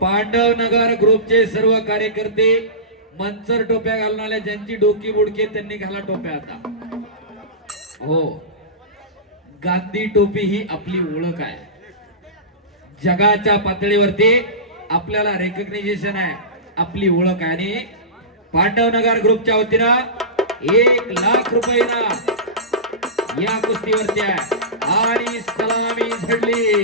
पांडवनगर ग्रुपचे सर्व कार्यकर्ते मंचर टोप्या घालणाऱ्या ज्यांची डोकी बुडके त्यांनी घाला टोप्या आता. हो. गांधी टोपी ही आपली ओळख आहे. जगाच्या पातळीवरती आपल्याला रेकग्निशन आहे. आपली ओळख आहे. आणि पांडवनगर ग्रुपच्या वतीनं एक लाख रुपये या कुस्तीवरती आहे. आणि सलामी झडली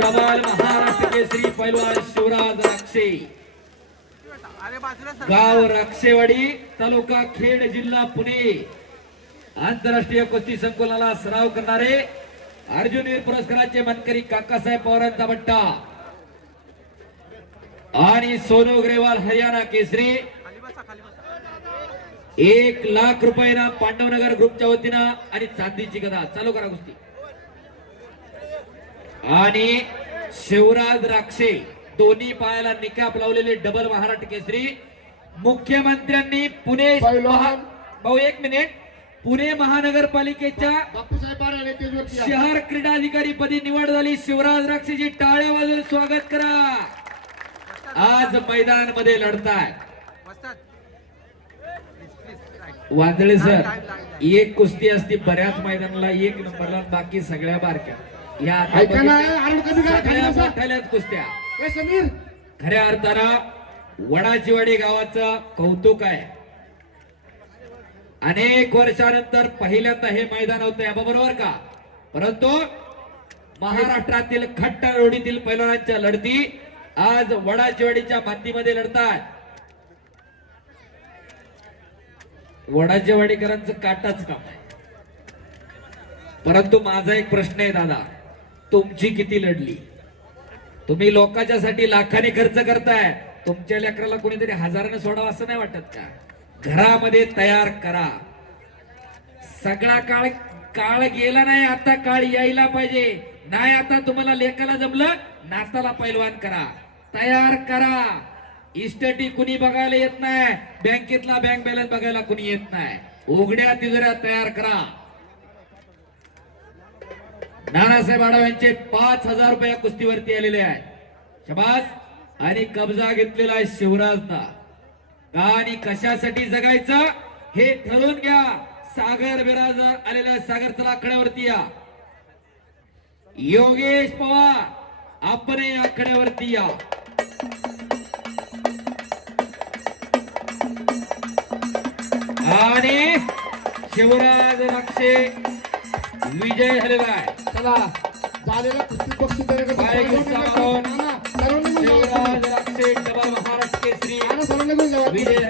डबल महाराष्ट्र केसरी पैलवान शिवराज राक्षे. गाव राक्षेवाडी तालुका खेड जिल्हा पुणे. आंतरराष्ट्रीय कुस्ती संकुलाला सराव करणारे अर्जुनवीर पुरस्काराचे मानकरी काकासाहेब पवारांचा बट्टा. आणि सोनू ग्रेवाल हरियाणा केसरी. एक लाख रुपयाना पांडवनगर ग्रुपच्या वतीनं आणि चांदीची गदा. चालू करा कुस्ती. आणि शिवराज राक्षे दोन्ही पायाला निकाप लावलेले डबल महाराष्ट्र केसरी. मुख्यमंत्र्यांनी पुणे भाऊ एक मिनिट. पुणे महानगरपालिकेच्या. शहर क्रीडाधिकारी पदी निवड झाली. शिवराज राक्षेची टाळ्या वाजून स्वागत करा. आज मैदानमध्ये लढताय. वांदळे सर एक कुस्ती असती बऱ्याच मैदानाला एक नंबरला बाकी सगळ्या बारक्या. या ऐका ना, आरड कमी करा, खाली सगळ्या बसा. मोठ्याल्याच कुस्त्या. ए समीर. खऱ्या अर्थानं वडाचिवाडी गावाचं कौतुक आहे. अनेक वर्षानंतर पहिल्यांदा हे मैदान होतं या बरोबर का? परंतु महाराष्ट्रातील खट्ट रोडीतील पैलवानांच्या लढती आज वडाचिवाडीच्या मातीमध्ये लढतात वडाचेवाडीकरांचं काटाच काम आहे. परंतु माझा एक प्रश्न आहे दादा. तुमची किती लढली? तुम्ही लोकांच्या साठी लाखाने खर्च करताय. तुमच्या लेकराला कोणीतरी हजाराने सोडावं असं नाही वाटत का? घरामध्ये तयार करा. सगळा काळ काळ गेला नाही आता काळ यायला पाहिजे. नाही आता तुम्हाला लेखाला जमलं नाताला पैलवान करा. तयार करा. इस्टेटी कुणी बघायला येत नाही? बँकेतला बँक बॅलन्स बघायला कुणी येत नाही? उघड्या तिजोऱ्या तयार करा. नानासाहेब आढाव यांचे पाच हजार रुपये या कुस्तीवरती आलेले आहे शबास आणि कब्जा घेतलेला आहे शिवराजना का आणि कशासाठी जगायचं हे ठरवून घ्या. सागर बिराजर आलेल्या सागर चला आकड्यावरती या. योगेश पवार आपण या आकड्यावरती या. आणि शिवराज राक्षे विजय झालेला आहे. चला झालेला कुस्ती बाय सर्वांना महाराष्ट्र केसरी. विजय